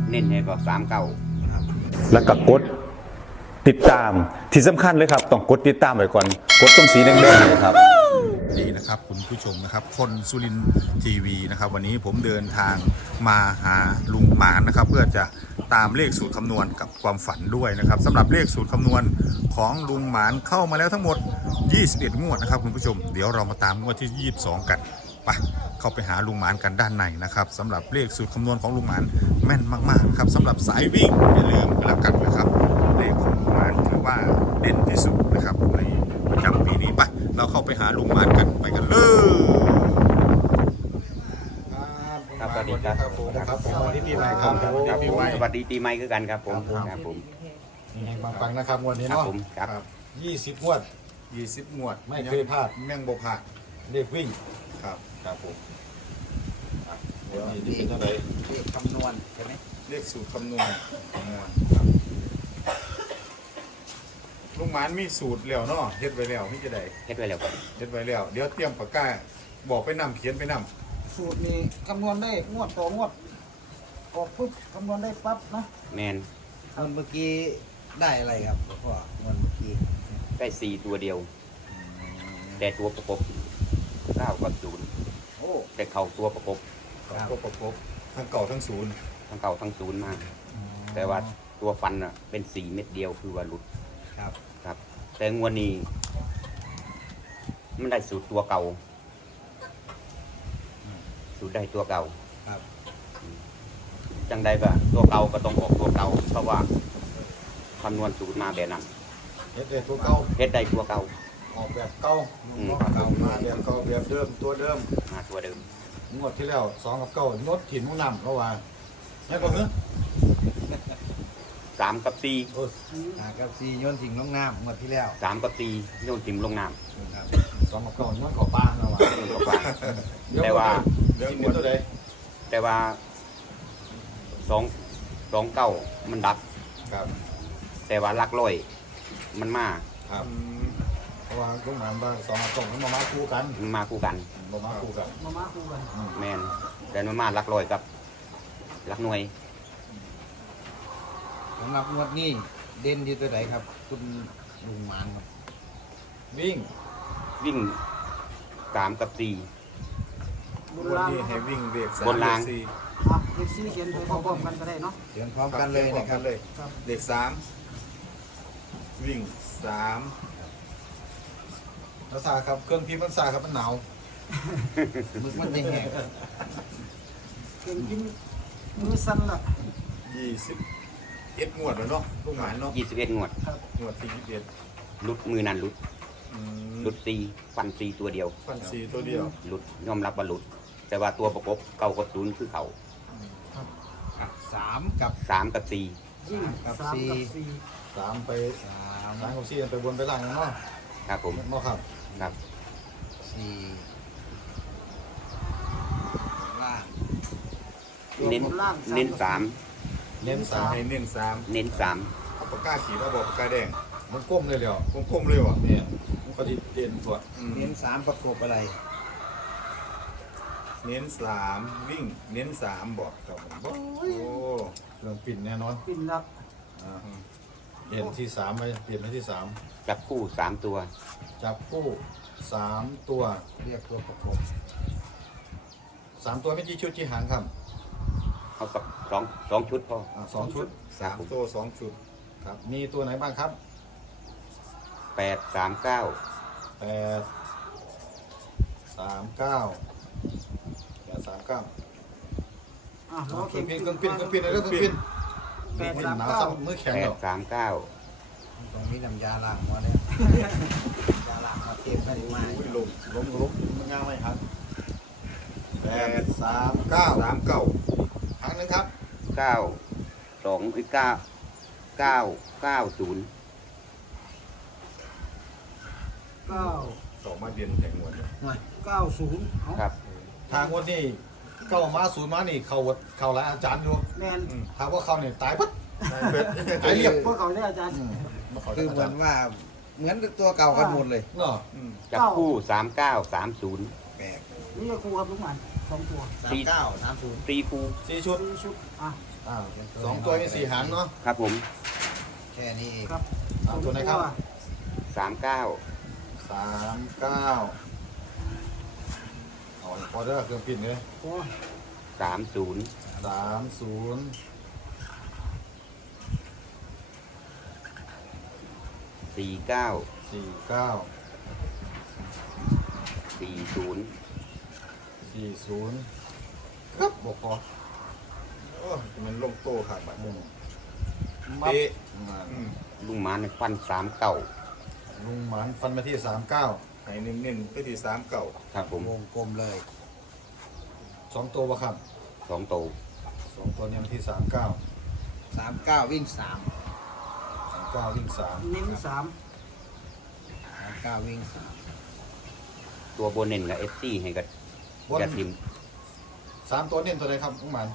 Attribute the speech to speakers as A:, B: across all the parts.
A: เน้นให้บอก39
B: แล้วก็กดติดตามที่สำคัญเลยครับต้องกดติดตามไว้ก่อนกดตรงสีแดงๆเลยครับ
C: นี่นะครับคุณผู้ชมนะครับคนสุรินทร์ทีวีนะครับวันนี้ผมเดินทางมาหาลุงหมานนะครับเพื่อจะตามเลขสูตรคำนวณกับความฝันด้วยนะครับสำหรับเลขสูตรคำนวณของลุงหมานเข้ามาแล้วทั้งหมด21งวดนะครับคุณผู้ชมเดี๋ยวเรามาตามงวดที่22กันไปเข้าไปหาลุงหมานกันด้านในนะครับสำหรับเลขสูตรคำนวณของลุงหมานแม่นมากๆครับสำหรับสายวิ่งอย่าลืมแล้วกันนะครับเลขของลุงหมานถือว่าเด่นที่สุดนะครับในประจำปีนี้ไปเราเข้าไปหาลุงหมานกันไปกันเลย
A: ครับสวัสดีครับ
C: ครับสวัสดีปีใหม่ครับ
A: สวัสดีปีใหม่คือกันครับผมครับผม
D: แห่งบางปังนะครับงวดนี้
A: ครับ
D: เนาะ
A: ผมครับ
D: 20งวด
C: 20งวด
D: ไม่เคยพลาด
C: แม่งบ่พลาด
D: เลขวิ่ง
C: ครับ
D: ครับผมเดี๋ยวนี้จะเป็นเท่าไหร่
E: เลขคำนวณใช่ไหม
C: เลขสูตรคำนวณลุงหมานมีสูตรแล้วเนาะเฮ็ดไว้แล้วนี่จะได้
A: เฮ็ดไว้แล้วครับ
C: เฮ็ดไว้แล้วเดี๋ยวเตรียมปากกาบอกไปนำเขียนไปนำ
E: สูตรนี้คำนวณได้งวดต่องวดออกปุ๊บคำนวณได้ปั๊บนะ
A: แมน
E: เมื่อกี้ได้อะไรครับหลวงพ่องวดเมื่อกี้
A: ได้4ตัวเดียวแต่ตัวประกบ9กับ0
E: โอ้
A: แต่เข้าตัวประกบ
C: ประกบทั้งเก่าทั้งศูนย์
A: ทั้งเก่าทั้ง0มาแต่ว่าตัวฟันอ่ะเป็น4เม็ดเดียวคือว่าหลุด
E: ครับ
A: ครับแต่งวดนี้มันได้สูตรตัวเก่าสูตรได้ตัวเก่า
E: ครับ
A: จังใดก็ตัวเก่าก็ต้องออกตัวเก่าเพราะว่าคำนวณสูตรมาแบบนั้น
D: เฮ็ดได้ตัวเก่า
A: เฮ็ดได้ตัวเก่า
D: ออกแบบเก่า
A: อืม
D: เก่ามาแบบเก่าแบบเดิมตัวเดิม
A: มาตัวเดิม
D: งวดที่แล้ว2กับ9งดถิ่นมุ่งนำเพราะว่าแม่ก็เนื้อ
A: 3กับ
D: โอ้
E: กับซีโยนทิ้งลงน้ำงวดที่แล้ว
A: 4 3กับ4โยนทิมลงน้
E: ครับ
D: 2กับ9งดขอปลาเนาะว่า
A: ำโยนกว่าแต่ว่า
D: เดี๋ยวเป็นตัวใด
A: แต่ว่า2 มันดับ
D: ครับ
A: แต่ว่าหลักร้อยมันมา
D: ครับเพราะว่าลูกหมานว่า2กับ9มันมาคู่กัน
A: มันมาคู่กัน
D: มาคู่กัน
E: มาคู่กัน
A: แมนแต่มันมาหลักร้อยกับหลักหน่วย
E: สำหรับงวดนี้เด่นที่ตัวไหนครับ คุณลุงหมานครับ
D: วิ่ง
A: วิ่ง3กับ4
C: วันนี้ให้วิ่งเลข3
A: บนราง
C: เลข
F: เด็กซี่เขียนไปพร้อมๆกันก็ได้เนาะ
E: เขียนพร้อมกันเลยนะครับ
C: เลยเลข3วิ่ง3
D: ภาษาครับเครื่องพิมพ์ภาษาครับมันหนาว
E: มึกมันจะแห้ง
F: เก่งกินมือสั่นละ
C: 21งวดแล้วเนาะลุงหมานเนาะ
A: 21งวด
C: งวดที่21
A: หลุดมือนั้นหลุด
C: อืม
A: หลุด4ฟัน4ตัวเดียว
C: ฟัน4ตัวเดียว
A: หลุดยอมรับว่าหลุด แต่ว่าตัวประกบเก่ากับ0คือเขา
E: 3 กับ
A: 3กับ4
F: ยิ่ง
E: กับ
F: 3
E: สี่
F: กับ4
D: 3ไป
E: 3
D: 3กับ4ไปบนไปล่างเนาะ
A: ครับผม
D: เนาะครับ
A: ครับ
E: 4ล่าง
A: เน้น
F: ล่าง
A: เน้น
D: เน้น
C: ให้เน้น
A: 3เน้น
C: 3เอาปากกาขีดมาบอกปากกาแดง
D: 3มันก้มเลยเดียว
C: คมๆเลยว่ะ
D: เนี่ยมันก็ดีเด่นตัว
E: เน้น3ประกบอะไร
C: เน้น3วิ่งเน้น3บอกครับผมโอ้
D: เรื่องปิ่นแน่นอน
F: ปิ่นรับ
D: เด่นที่3ไปเด่นไปที่
A: 3จับคู่3ตัว
D: 3จับคู่3ตัว
E: เรียกตัวประกบ
D: 3ตัวไม่กี่ชุดกี่หางครับ
A: เขากับ2ชุดพอ
D: 2ชุด
C: 3ตัว2ชุด
D: ครับมีตัวไหนบ้างครับ
A: 8 3 9
D: 8 3 9 8 3 9
F: อ่ะ
D: เครื่องปิ่นอะไรเครื่องปิ่น
F: 8
D: ห
F: 3
D: นาว
F: 9
D: ซ้ำมือแข็งแล้ว
A: 8 3 9
E: ตรงนี้น้ำยาล้างมาเนี่ยยาล้างมาเต็มไปมา
D: ล้มมันง่ายไหมครับ8 3 9
C: 3 9
D: ครั้งนึงครับ
A: 9 2 9 9 0
F: 9
C: สองมาเดือนแห่งงวดเนี่ย
F: 90เอา
A: ครับ
D: ทางวันนี้เข้ามาศูนย์มานี่เขาหลายอาจารย์ดู
F: แม่น
D: ถามว่าเขาเนี่ยตายปั๊บ
C: เป็ด
D: ตายเรียบ
F: พวกเขาได้อาจารย์
E: คือเหมือนว่าเหมือนตัวเก่ากันหมดเลย
D: เนาะ
A: จับคู่ 3 9 3 0
E: แปลก
F: นี่ก็ครูครับลุงหมัน2 ตัว
E: 3930
A: ตีคู
C: 4 ชุด
F: 4 ชุดอ่ะ
E: อ้าว
C: 2 ตัวมี4 หางเนาะ
A: ครับผม
E: แค่นี้เอง
F: ครับ
C: ตัวไหนครับ
A: 39
C: 39เอาพอเด้อเครื่องปิ้นเลย
F: โอ้
A: 30
C: 30
A: 49
C: 49
A: 40
C: 40ครับบอกพอโอ้มันลงโตขาดบัดนี้
F: มับ
C: เอ๊ะ
A: ลุงหมานในฟัน3เก่า
C: ลุงหมานฟันมาที่ 39ให้เน้นๆไปที่39
A: ครับผม
E: วงกลมเลย
C: 2 ตัวบ่ครับ
A: 2 โต
C: 2 ตัวเนี่ยมาที่ 39
E: 39วิ่ง3
C: 39วิ่ง
F: เน้น
E: 39วิ่ง
A: ตัวโบนเน่นกับ FC ให้กับ
C: 3บน
A: ยาทิม
C: 3 ตัวเน้นตัวใดครับลุงหมาน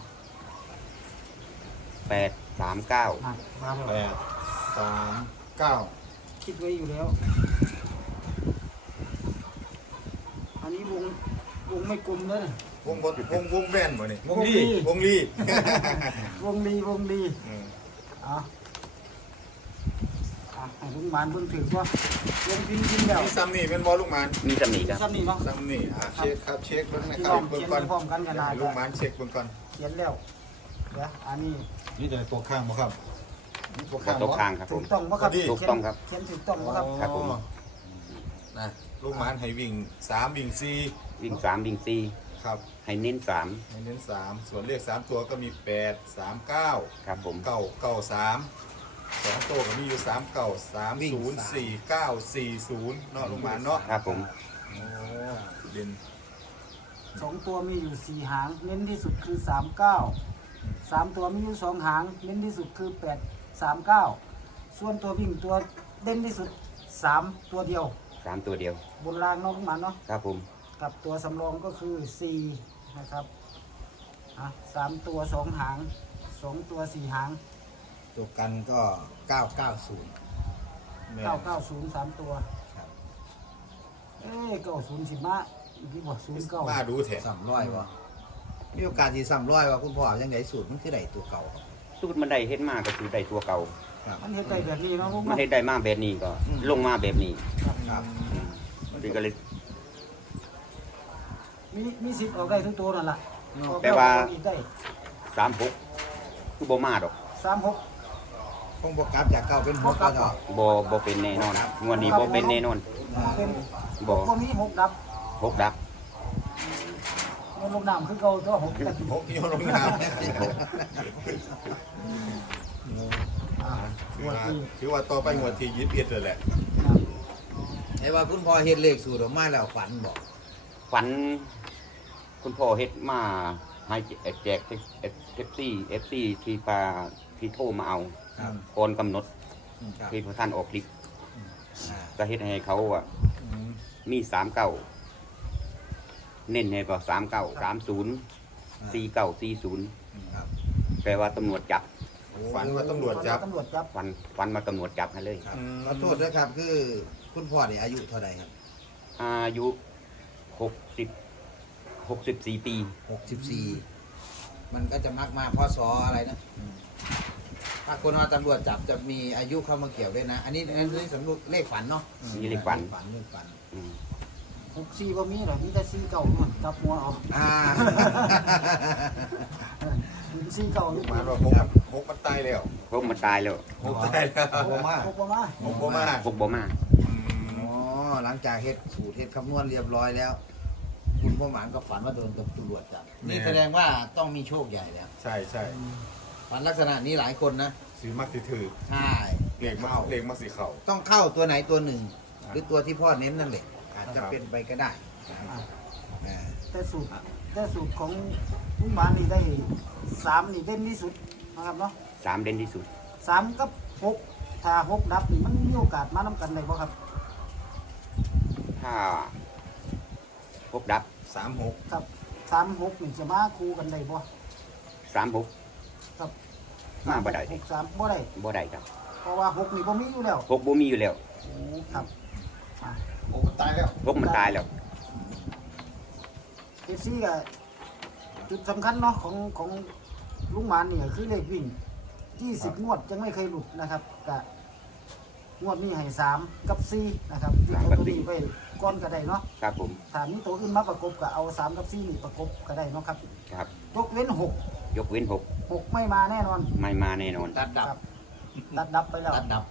A: 839
F: อ่ะมาแล้ว
C: 8 3 9
F: คิดไว้อยู่แล้ว อันนี้วงไม่กลมเลยนะ
C: วงบนวงแบนบ่นี่
F: วงลี่
C: วงลี
F: วงลีอ่ะให้ลุงหมันเพิ่งถือว่าวงพิมพ์แล้ว
C: มีซ้ำนี่เป็นบอลูกหมาน
A: มีตำหนิครับ
F: ซ้ำนี่เนาะ
C: ซ้ำนี่เช็คครับเช็คเบิ่งนะ
F: ที่
C: ครั
F: ล
C: บ
F: อง
C: เบิ่ง
F: เขียน
C: ก่อน
F: พร้อมกันกันได้
C: ลูกหมานเช็คเบิ่งก่อน
F: เขียนแล้วเดี๋ยวอันนี้
C: นี่จะตัวข้างบ่ครับนี่ตัว
A: ก
C: ข้าง
A: ตก
C: บ่
A: ข้างครับผ
F: ถู
A: ม
F: กต้องปะครับ
A: ถูกต้องครับ
F: เขียนถูกต้องปะครับ
A: ครับผม
C: นะลูกหมานให้วิ่ง3วิ่ง4
A: วิ่ง3วิ่ง
C: ครับ
A: 4ให้เน้น
C: ให้เน้น3ส่วนเลข3ตัวก็มี8 3 9
A: 3ครับผม
C: 9 9 3 2ตัวก็มีอยู่3 9 3 0 4 9 4 0เนาะลูกหมานเนาะ
A: ครับผม
C: โอ้เด่น
F: 2 ตัวมีอยู่4 หางเน้นที่สุดคือ39 3 ตัวมีอยู่2 หางเน้นที่สุดคือ8 39ส่วนตัววิ่งตัวเด่นที่สุด3 ตัวเดียว
A: 3ตัวเดียว
F: บนรางเนาะลุงหมันเนาะ
A: ครับผม
F: กับตัวสำรองก็คือ4นะครับ3 ตัว 2 หาง 2 ตัว 4 หาง
E: ตัวกันก็990
C: แม่น
F: 990 3 ตัว
E: ครับ
F: 90สิมาอีกที่บอก09
C: มาดูแท้
E: 300วะมีโอกาสที่300วะคุณพ่อยังไงสูตรมันคือได้ตัวเก่าครับ
A: สูตรมันได้เฮ็ดมาก็คือได้ตัวเก่า
E: ครับ
F: มันเฮ็ดได้แบบนี้เนาะลุง
A: มัน
F: เนาะ
A: เฮ็ดได้มาแบบนี้ก็ลงมาแบบนี้
E: ครับ
A: มันก็เลย
F: มีสิทธิ์ออกได้ทุกตัวนั่นล่ะ
A: แต่ว่า
F: ออกอีกได้
A: 36คือบ่มาดอก
F: 36
E: คงบอกกลับจากเก่าเป็น6ก็เถอะ
A: บ่เป็นแน่นอนงวดนี้บ่เป็นแน่นอน
F: เป็น
A: บ่
F: บ่มี6ดับ
A: 6ดับ
F: เงินลงน้ำคือเก่าตัว6ดับ
C: พกโยนลงน้ำถือว่าต่อไปงวดที่21เลยแหละ
E: ไอ้ว่าคุณพ่อเฮ็ดเลขสูตรออกมาแล้วฝันบอก
A: ฝันคุณพ่อเฮ็ดมาให้แจกFC ที่ปาที่โทรมาเอา
E: ครับ
A: ก่อนกำหนด
E: ครับ
A: ที่พระท่านออกคลิป
E: อ่า
A: ก็เฮ็ดให้เขาอ่ะมี39เน้นให้บ่39 30 49
E: ครับ
A: 40แปลว่าตำรวจจับ
C: ฝันว่าตำรวจจับ
F: ตำรวจจับ
A: วันมาตำรวจจับให้เลย
E: ครับขอโทษนะครับคือคุณพ่อเนี่ยอายุเท่าไหร่ครับ
A: อายุ64 ปี
E: 64 มันก็จะมักมาพศอะไรนะถ้าคนว่าตำรวจจับจะมีอายุเข้ามาเกี่ยวด้วยนะ อันนี้สำรวจเลขฝันเนาะ
A: มีเลขฝัน
E: เลขฝัน
A: อืม
F: 64บ่มีหรอกมีแต่49นู่นจับหัวเอา
E: อ่า
F: 49
C: ลู
F: นี่
C: กหมานว่าพกมันตายแล้ว
A: พวกมันตายแล้ว
C: พกตายแล้ว
E: โอ้มา
F: พกบ่มา
C: พกบ่มา
A: พวกบ่มา
E: อ๋อหลังจากเฮ็ดสูตรเฮ็ดคำนวณเรียบร้อยแล้ว คุณพ่อหมานก็ฝันว่าโดนตำรวจจับนี่แสดงว่าต้องมีโชคใหญ่แล้ว
C: ใช่ใช่
E: ฝันลักษณะนี้หลายคนนะ
C: ซื้อมักสิถือ
E: ใช่
C: เลขมักสิเข้า
E: ต้องเข้าตัวไหนตัวหนึ่ง หรือตัวที่พ่อเน้นนั่นแหละอาจจะเป็นไปก็ได้อ่า
F: แต่สูตรของลุงหมานนี่ได้3นี่เด่นที่สุดนะครับเนาะ
A: 3เด่นที่สุด
F: 3กับ6ถ้า6ดับนี่มันมีโอกาสมานำกันได้บ่ครับ
A: ถ้าพวกดับ
C: 36
F: ครับ3 6นี่จะมาคู่กันได้บ่
A: 36
F: ครับ
A: มาบ่ได้
F: 6 3บ่ได้
A: บ่ได้ครับ
F: เพราะว่า6นี่บ่มีอยู่แล้ว
A: พวกบ่มีอยู่แล้ว
F: โอ้ครับอ่ะ
C: พกมันตายแล้ว
A: พวกมันตายแล้ว
F: เอฟซีก็จุดสำคัญเนาะของลุงหมานนี่ก็คือเลขวิ่ง20งวดยังไม่เคยหลุดนะครับก็งวดนี้ให้3กับ4นะครับที่เอาตัวนี้ไปก้อนก็ได้เนาะ
A: ครับผม
F: ถ้ามีตัวอื่นมาประกบก็เอา3กับ4นี่ประกบก็ได้เนาะครับ
A: ครับ
F: ยกเว้น6
A: ยกเว้นหก
F: 6ไม่มาแน่นอน
A: ไม่มาแน่นอน
E: ตัดดับ
F: ครับตัดดับไปแล้ว
E: ตัดดับ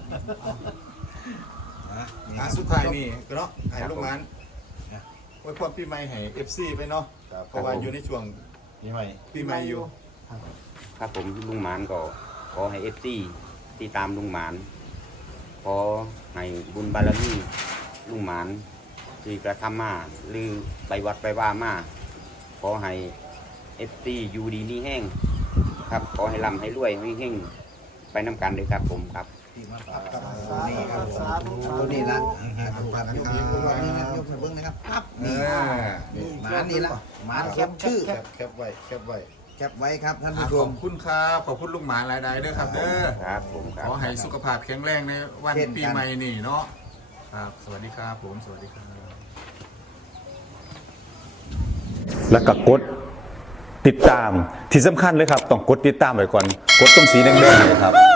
C: สุดท้ายนี่ก็เนาะให้
A: ครับ
C: ลูกหลานไว้พรปีใหม่ให้ FC ไปเนาะ
D: ครับ
C: เพราะว่าอยู่ในช่วง
D: นี่ใหม่
C: ปีใหม่อยู่
A: ครับผมลุงหมานก็ขอให้เอฟซีที่ตามลุงหมานขอให้บุญบารมีลุงหมานที่กระทำมาหรือไปวัดไปว่ามาขอให้เอฟซีอยู่ดีมีแห้งครับขอให้ร่ำให้รวยให้เฮงไปน้ำกันเลยครับผมครับ
E: นี่ครับ
F: สาธุ
E: ตัวนี้ละ
C: ครับครับ
E: ยกให้เบิ้งนะครับปั๊บ
C: เอ
E: นี่
C: อ
E: หมานี่ละหมาแคปชื่อ
C: แคปไว้แคปไว้
E: แคปไว้ครับท่านผู้ช
C: ขอ
E: ม
C: บคุณครับขอบคุณลูกหมานหลายๆเด้อครับเด้อ
A: ครับผมครั
C: ข
A: บ
C: อให้สุขภาพแข็งแรงในวัน
E: เช่นกัน
C: ปีใหม่นี่เนาะครับสวัสดีครับผมสวัสดีครับ
B: แล้วก็กดติดตามที่สำคัญเลยครับต้องกดติดตามไว้ก่อนกดตรงสีแดงๆเนยครับ